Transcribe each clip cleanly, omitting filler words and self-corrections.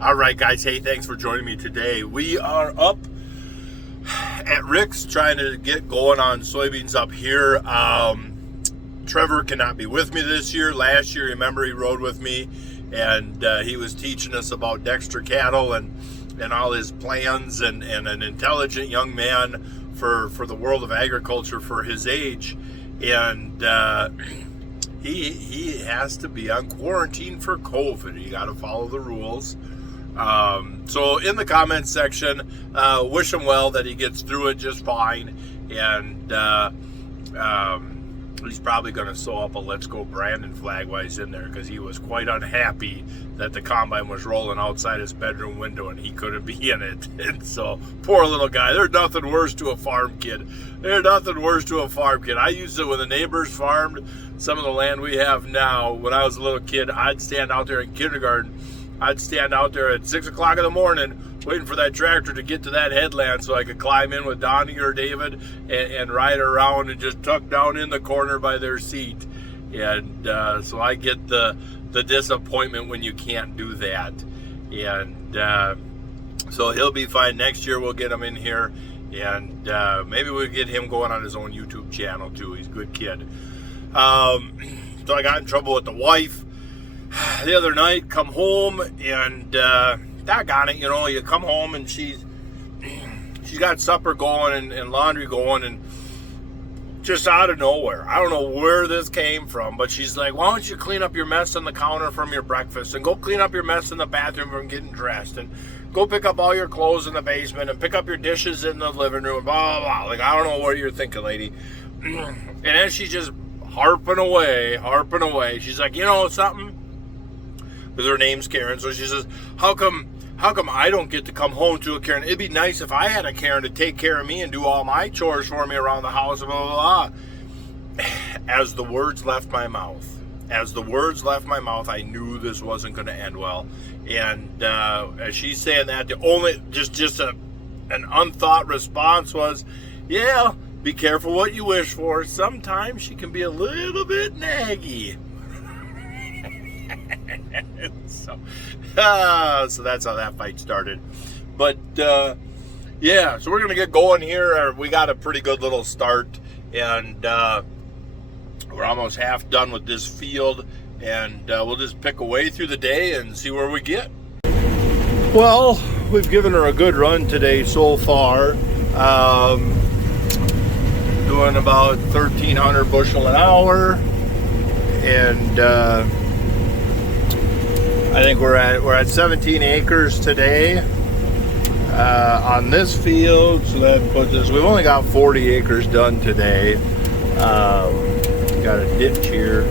All right, guys. Hey, thanks for joining me today. We are up at Rick's trying to get going on soybeans up here. Trevor cannot be with me this year. Last year, remember, he rode with me, and he was teaching us about Dexter cattle and all his plans, and an intelligent young man for the world of agriculture for his age. And he has to be on quarantine for COVID. You got to follow the rules. So in the comments section, wish him well, that he gets through it just fine. And he's probably going to sew up a Let's Go Brandon flag while he's in there, because he was quite unhappy that the combine was rolling outside his bedroom window and he couldn't be in it. And so, poor little guy. There's nothing worse to a farm kid. There's nothing worse to a farm kid. I used it when the neighbors farmed some of the land we have now. When I was a little kid, I'd stand out there in kindergarten. I'd stand out there at 6 o'clock in the morning waiting for that tractor to get to that headland so I could climb in with Donnie or David and ride around and just tuck down in the corner by their seat. And so I get the disappointment when you can't do that. And so he'll be fine. Next year we'll get him in here, and maybe we'll get him going on his own YouTube channel too. He's a good kid. So I got in trouble with the wife the other night. Come home and doggone it, you come home and she's got supper going and laundry going, and just out of nowhere, I don't know where this came from, but she's like, why don't you clean up your mess on the counter from your breakfast, and go clean up your mess in the bathroom from getting dressed, and go pick up all your clothes in the basement, and pick up your dishes in the living room, blah, blah, blah. Like, I don't know what you're thinking, lady. And then she's just harping away. She's like, something? Because her name's Karen. So she says, how come I don't get to come home to a Karen? It'd be nice if I had a Karen to take care of me and do all my chores for me around the house, blah, blah, blah. As the words left my mouth, I knew this wasn't going to end well. And as she's saying that, the only, just an unthought response was, yeah, be careful what you wish for. Sometimes she can be a little bit naggy. So that's how that fight started. But yeah, so we're gonna get going here. We got a pretty good little start, and we're almost half done with this field, and we'll just pick away through the day and see where we get. Well, we've given her a good run today so far, doing about 1,300 bushel an hour, and I think we're at 17 acres today on this field, so that puts us, we've only got 40 acres done today. Got a ditch here,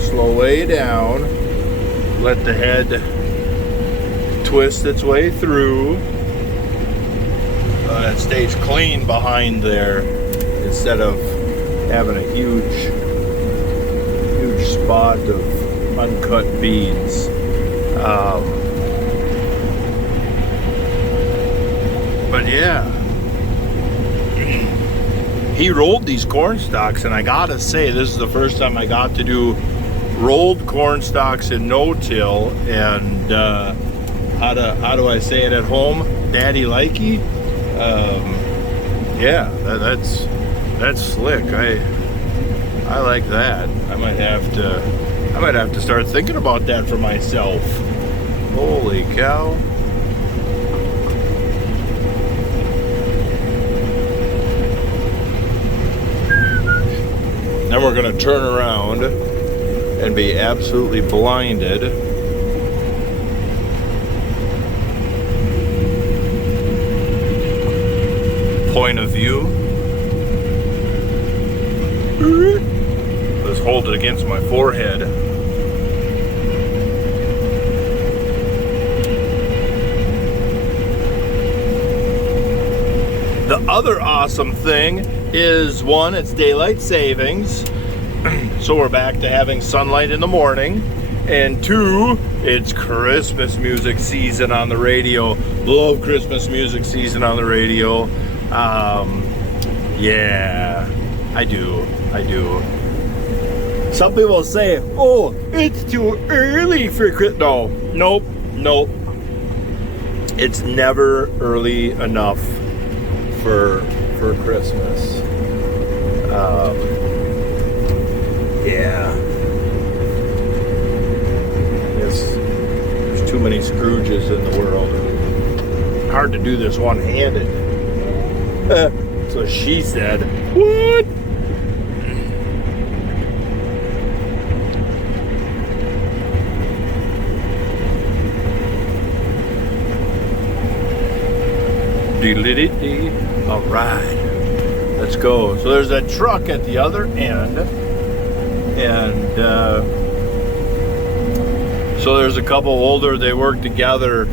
slow way down, let the head twist its way through, and it stays clean behind there instead of having a huge spot of uncut beans. But yeah, he rolled these corn stalks, and I gotta say, this is the first time I got to do rolled corn stalks in no-till. And how do I say it at home? Daddy likey. Yeah, that's slick. I like that. I might have to start thinking about that for myself. Holy cow. Then we're going to turn around and be absolutely blinded. Point of view. Let's hold it against my forehead. The other awesome thing is, one, it's daylight savings, so we're back to having sunlight in the morning, and two, it's Christmas music season on the radio. Love Christmas music season on the radio. Yeah, I do. Some people say, oh, it's too early for Christmas. Nope. It's never early enough for Christmas. Yeah. There's too many Scrooges in the world. Hard to do this one-handed. So she said, what? All right, let's go. So there's a truck at the other end, and so there's a couple older. They work together.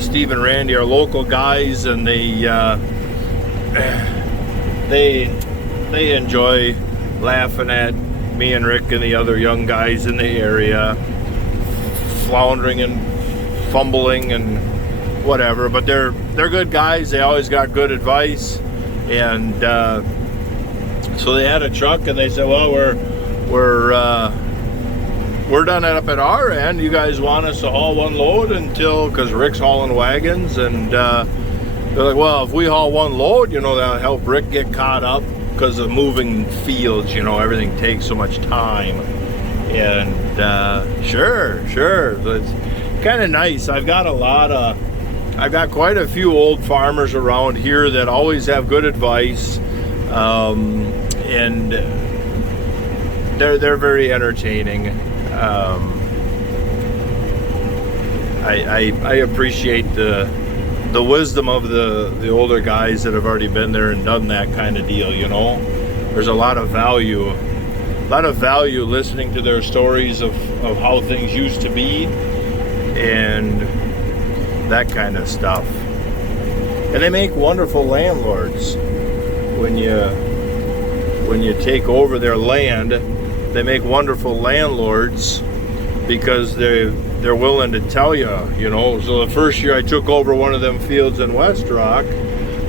Steve and Randy are local guys, and they enjoy laughing at me and Rick and the other young guys in the area, floundering and fumbling and whatever. But they're good guys. They always got good advice, and so they had a truck, and they said, "Well, we're done up at our end. You guys want us to haul one load until," because Rick's hauling wagons, and they're like, "Well, if we haul one load, that'll help Rick get caught up because of moving fields. Everything takes so much time." And sure, it's kind of nice. I've got quite a few old farmers around here that always have good advice, and they're very entertaining. I appreciate the wisdom of the older guys that have already been there and done that kind of deal. There's a lot of value listening to their stories of how things used to be and that kind of stuff. And they make wonderful landlords. When you take over their land, they make wonderful landlords because they're willing to tell you. So the first year I took over one of them fields in West Rock,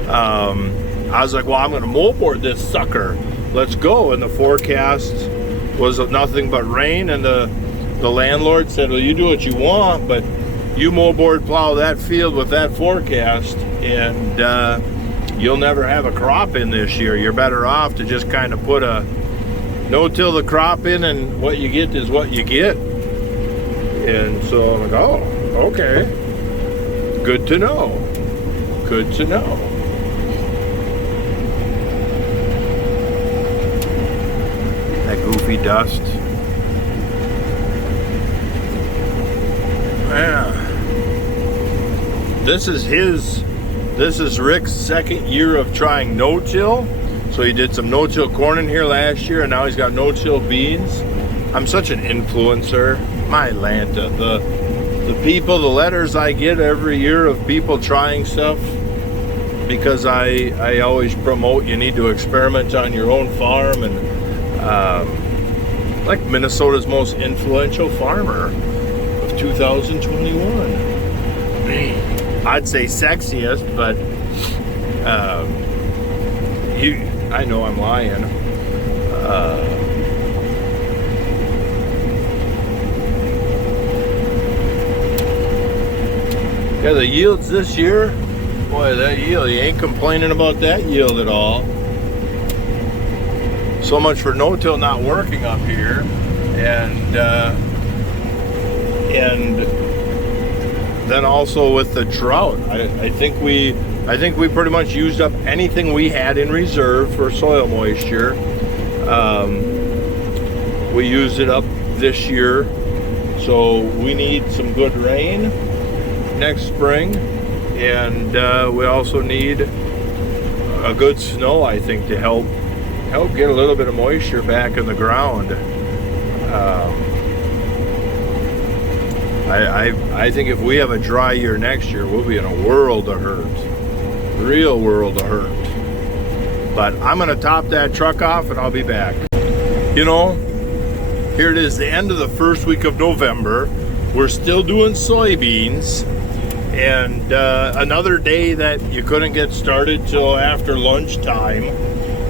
I was like, well, I'm going to moldboard this sucker. Let's go. And the forecast was nothing but rain, and the landlord said, well, you do what you want, but you moldboard plow that field with that forecast, and you'll never have a crop in this year. You're better off to just kind of put a no-till the crop in, and what you get is what you get. And so I'm like, oh, okay. Good to know. Good to know. That goofy dust. Yeah. This is Rick's second year of trying no-till. So he did some no-till corn in here last year, and now he's got no-till beans. I'm such an influencer. My Lanta. The people, the letters I get every year of people trying stuff, because I always promote you need to experiment on your own farm, and like Minnesota's most influential farmer of 2021. I'd say sexiest, but I know I'm lying. Yeah, the yields this year, boy, that yield, you ain't complaining about that yield at all. So much for no-till not working up here, and then also with the drought, I think we pretty much used up anything we had in reserve for soil moisture. We used it up this year, so we need some good rain next spring, and we also need a good snow, I think, to help get a little bit of moisture back in the ground. I think if we have a dry year next year, we'll be in a world of hurt, real world of hurt. But I'm gonna top that truck off, and I'll be back. Here it is, the end of the first week of November. We're still doing soybeans, and another day that you couldn't get started till after lunchtime.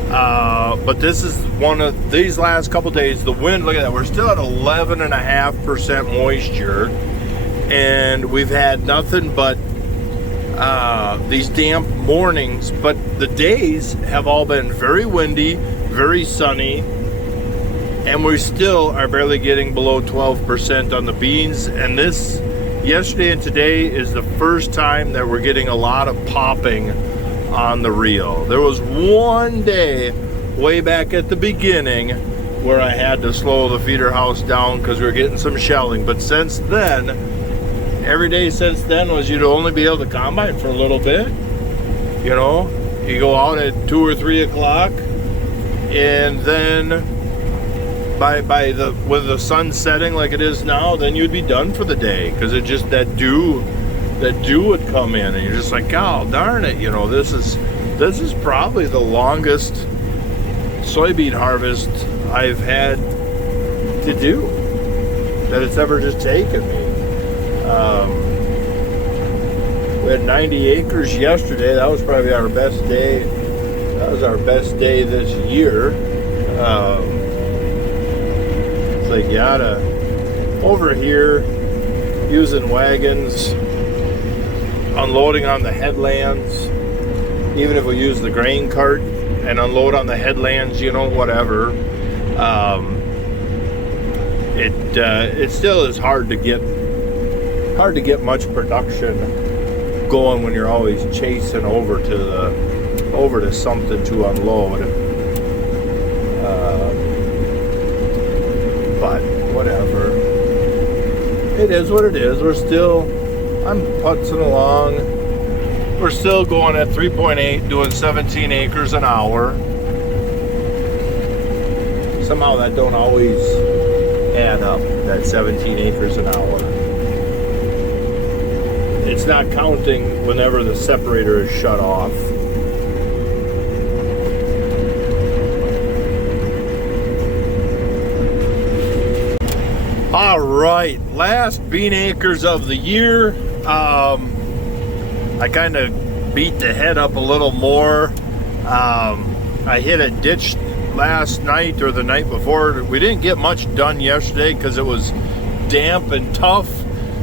But this is one of these last couple days. The wind, look at that, we're still at 11.5% moisture, and we've had nothing but these damp mornings, but the days have all been very windy, very sunny, and we still are barely getting below 12% on the beans. And this, yesterday and today, is the first time that we're getting a lot of popping on the reel. There was one day way back at the beginning where I had to slow the feeder house down because we were getting some shelling, but since then, every day since then was you'd only be able to combine for a little bit. You know, you go out at 2 or 3 o'clock, and then with the sun setting like it is now, then you'd be done for the day, because it just that dew would come in, and you're just like, oh darn it, you know, this is probably the longest soybean harvest I've had to do that it's ever just taken me. We had 90 acres yesterday. That was probably our best day. That was our best day this year. It's like yada over here using wagons, unloading on the headlands. Even if we use the grain cart and unload on the headlands, you know, whatever. It still is hard to get much production going when you're always chasing over to something to unload. But whatever, it is what it is. I'm putzing along. We're still going at 3.8, doing 17 acres an hour. Somehow that don't always add up, that 17 acres an hour. It's not counting whenever the separator is shut off. All right, last bean acres of the year. I kind of beat the head up a little more. I hit a ditch last night or the night before. We didn't get much done yesterday because it was damp and tough,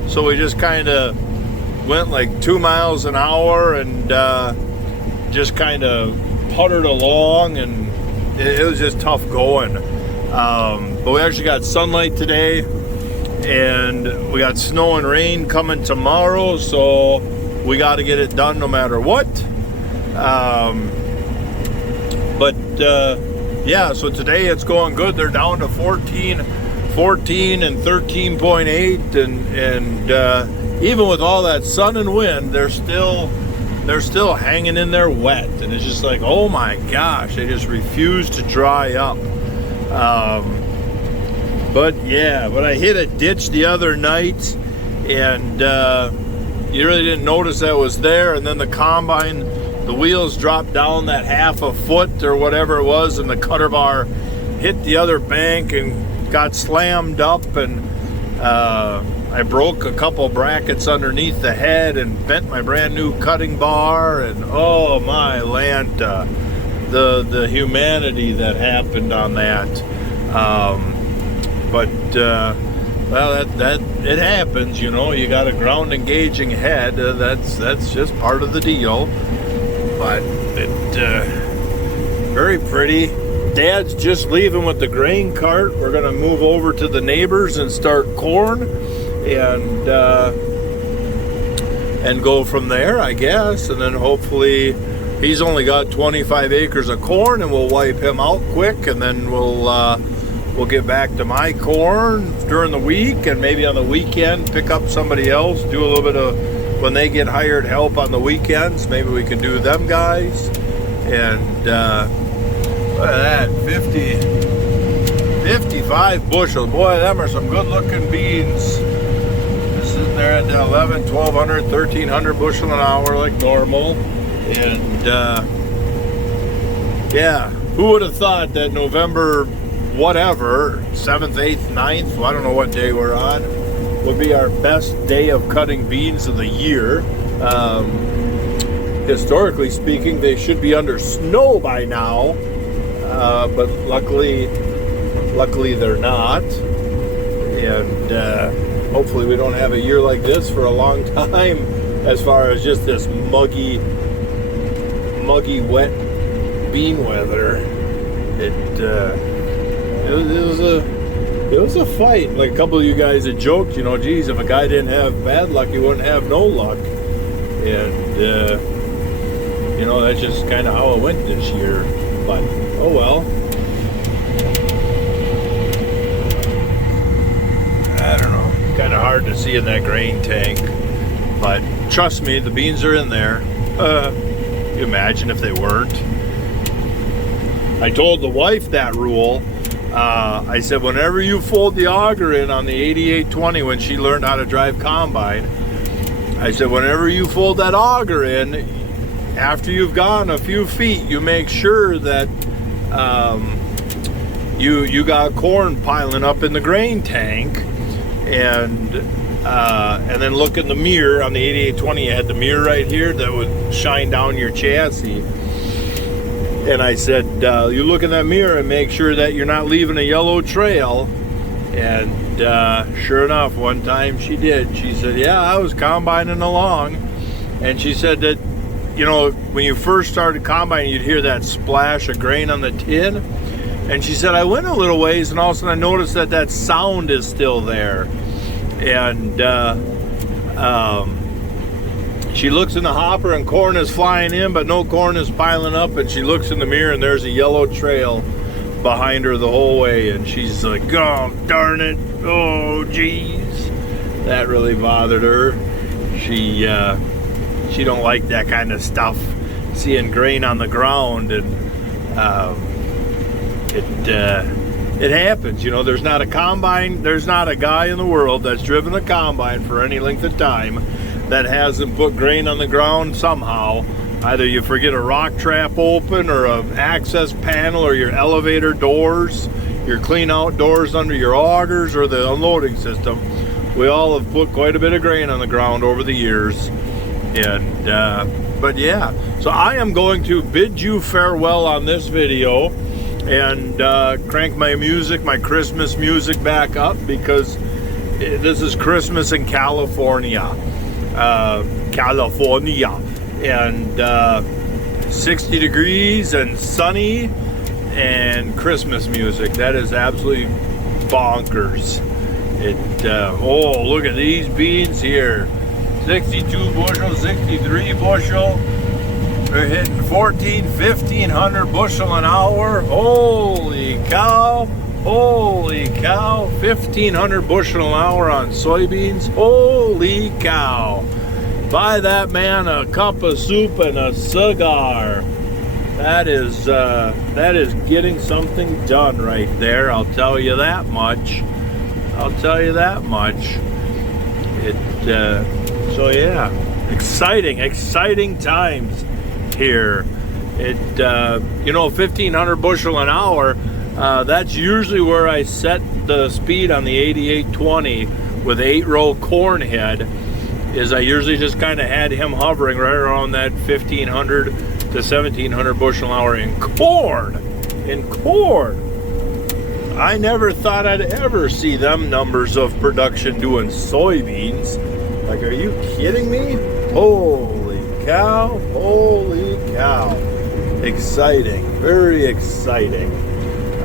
so we just kind of went like 2 miles an hour and just kind of puttered along, and it was just tough going. But we actually got sunlight today, and we got snow and rain coming tomorrow, so we got to get it done no matter what. Yeah, so today it's going good. They're down to 14 and 13.8, and even with all that sun and wind, they're still hanging in there wet, and it's just like, oh my gosh, they just refuse to dry up. But I hit a ditch the other night, and you really didn't notice that was there, and then the combine, the wheels dropped down that half a foot or whatever it was, and the cutter bar hit the other bank and got slammed up, and I broke a couple brackets underneath the head and bent my brand new cutting bar, and oh my Lanta, the humanity that happened on that. Well, that it happens, you know. You got a ground engaging head. That's just part of the deal. But very pretty. Dad's just leaving with the grain cart. We're gonna move over to the neighbors and start corn, and go from there, I guess. And then hopefully, he's only got 25 acres of corn, and we'll wipe him out quick, and then we'll get back to my corn during the week, and maybe on the weekend pick up somebody else, do a little bit of, when they get hired help on the weekends, maybe we can do them guys. And look at that, 55 bushels. Boy, them are some good looking beans. Just sitting there at the 11, 1200, 1300 bushel an hour like normal. And yeah, who would have thought that November whatever, 7th, 8th, 9th, well, I don't know what day we're on, would be our best day of cutting beans of the year. Historically speaking, they should be under snow by now, but luckily they're not. And hopefully we don't have a year like this for a long time. as far as just this muggy, wet bean weather. It was a fight. Like a couple of you guys had joked, you know, geez, if a guy didn't have bad luck, he wouldn't have no luck. And you know, that's just kind of how it went this year. But oh well. I don't know. Kind of hard to see in that grain tank. But trust me, the beans are in there. You imagine if they weren't. I told the wife that rule. I said, whenever you fold the auger in on the 8820, when she learned how to drive combine, I said, whenever you fold that auger in, after you've gone a few feet, you make sure that you got corn piling up in the grain tank, and then look in the mirror on the 8820. You had the mirror right here that would shine down your chassis. And I said, you look in that mirror and make sure that you're not leaving a yellow trail. And sure enough, one time she did. She said, yeah, I was combining along. And she said that, you know, when you first started combining, you'd hear that splash of grain on the tin. And she said, I went a little ways and all of a sudden I noticed that that sound is still there. And she looks in the hopper and corn is flying in, but no corn is piling up. And she looks in the mirror and there's a yellow trail behind her the whole way. And she's like, oh, darn it. Oh, geez. That really bothered her. She don't like that kind of stuff, seeing grain on the ground. And it happens. You know, there's not a combine, there's not a guy in the world that's driven a combine for any length of time that hasn't put grain on the ground somehow. Either you forget a rock trap open, or an access panel, or your elevator doors, your clean out doors under your augers, or the unloading system. We all have put quite a bit of grain on the ground over the years. And but yeah, so I am going to bid you farewell on this video and crank my music, my Christmas music, back up, because this is Christmas in California. And 60 degrees and sunny and Christmas music. That is absolutely bonkers. Oh, look at these beans here. 62 bushel, 63 bushel. They're hitting 1,500 bushel an hour. Holy cow. Holy cow. 1,500 bushel an hour on soybeans. Holy cow. Buy that man a cup of soup and a cigar. That is getting something done right there. I'll tell you that much. I'll tell you that much. So yeah, exciting times here. You know, 1,500 bushel an hour, that's usually where I set the speed on the 8820 with 8-row corn head. Is I usually just kind of had him hovering right around that 1,500 to 1,700 bushel an hour in corn. I never thought I'd ever see them numbers of production doing soybeans. Like, are you kidding me? Holy cow, holy cow. Exciting, very exciting.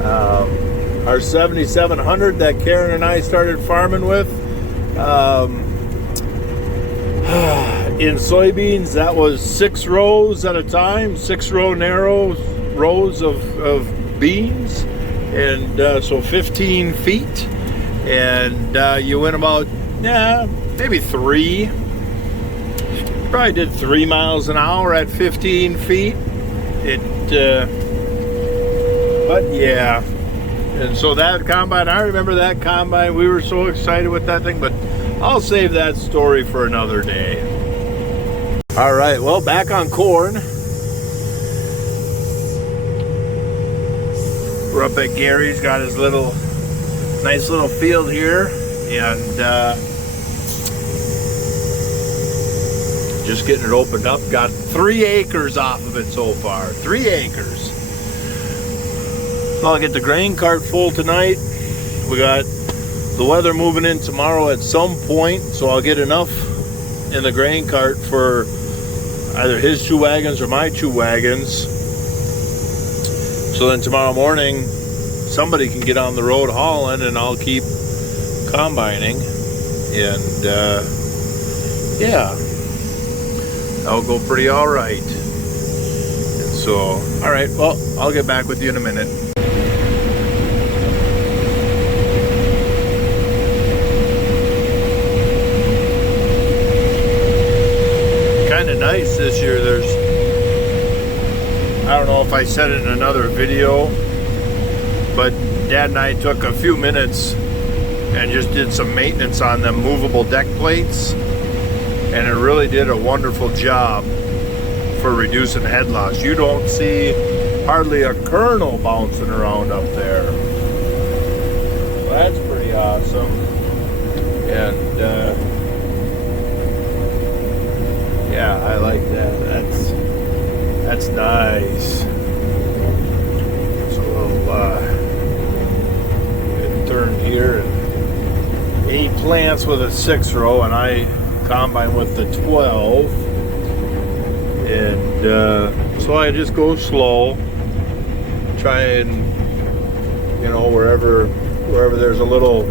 Our 7700 that Karen and I started farming with, in soybeans, that was 6 rows at a time, 6-row narrow rows of beans, and so 15 feet, and you went about maybe 3, probably did 3 miles an hour at 15 feet. But yeah, and so that combine, I remember that combine, we were so excited with that thing, but I'll save that story for another day. All right, well, back on corn. We're up at Gary's, got his nice little field here, and just getting it opened up. Got 3 acres off of it so far, 3 acres. So I'll get the grain cart full tonight. We got the weather moving in tomorrow at some point, so I'll get enough in the grain cart for either his 2 wagons or my 2 wagons. So then tomorrow morning, somebody can get on the road hauling, and I'll keep combining. And yeah, that'll go pretty all right. And so, all right, well, I'll get back with you in a minute. Kind of nice this year. There's, I don't know if I said it in another video, but Dad and I took a few minutes and just did some maintenance on them movable deck plates, and it really did a wonderful job for reducing head loss. You don't see hardly a kernel bouncing around up there. Well, that's pretty awesome. And yeah, I like that. That's nice. It's a little turn here, and he plants with a 6-row, and I combine with the 12. And so I just go slow, try and, you know, wherever there's a little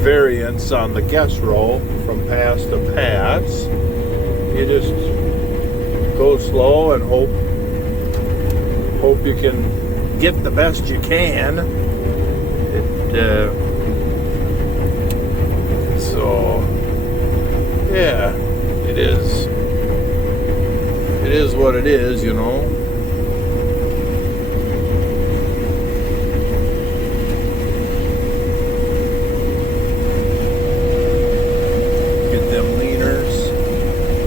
variance on the guess row from pass to pass, you just go slow and hope you can get the best you can. So yeah, it is what it is, you know. Get them leaners.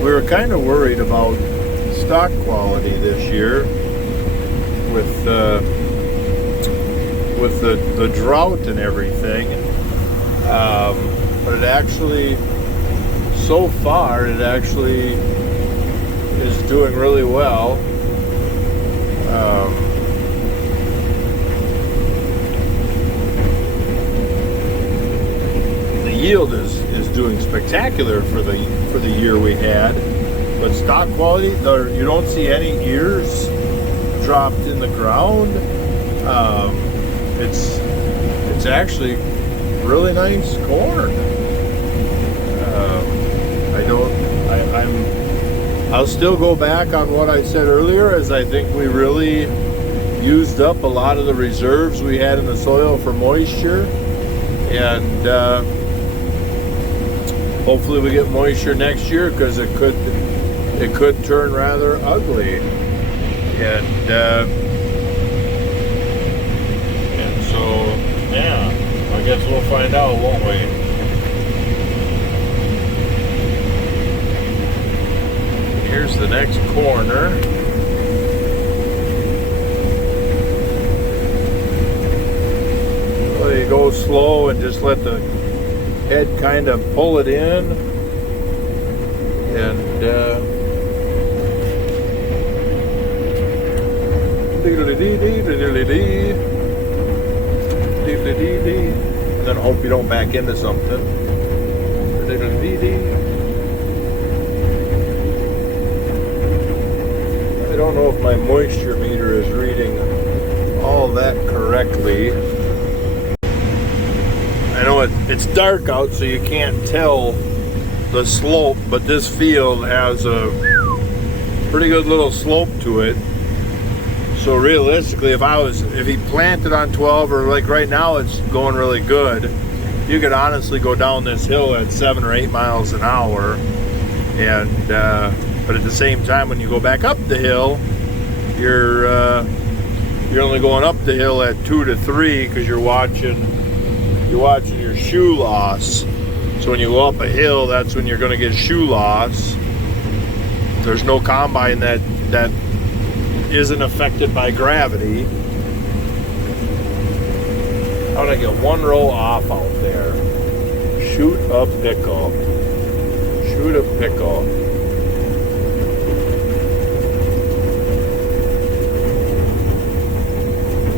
We were kind of worried about stock quality this year with the drought and everything, but it actually, so far, it actually is doing really well. The yield is doing spectacular for the year we had, but stock quality, you don't see any ears dropped in the ground. It's actually really nice corn. I'll still go back on what I said earlier, as I think we really used up a lot of the reserves we had in the soil for moisture, and hopefully we get moisture next year, because it could turn rather ugly. And so, yeah, I guess we'll find out, won't we? Here's the next corner. So you go slow and just let the head kind of pull it in, and and then hope you don't back into something. I don't know if my moisture meter is reading all that correctly. I know it's dark out, so you can't tell the slope, but this field has a pretty good little slope to it. So realistically, if he planted on 12, or like right now it's going really good, you could honestly go down this hill at 7 or 8 miles an hour, and but at the same time, when you go back up the hill, you're only going up the hill at 2 to 3, because you're watching your shoe loss. So when you go up a hill, that's when you're going to get shoe loss. There's no combine that isn't affected by gravity. How would I get 1 row off out there? Shoot a pickle. Shoot a pickle.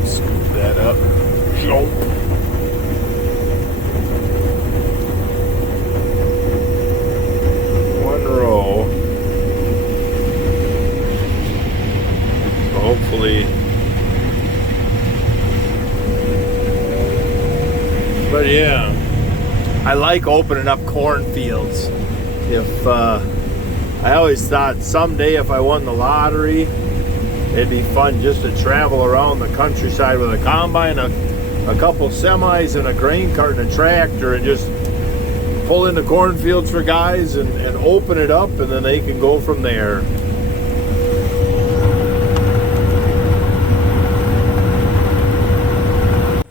Scoop that up. Nope. 1 probably. But yeah, I like opening up cornfields. If I always thought someday if I won the lottery, it'd be fun just to travel around the countryside with a combine, a couple semis, and a grain cart and a tractor, and just pull in the cornfields for guys and open it up, and then they can go from there.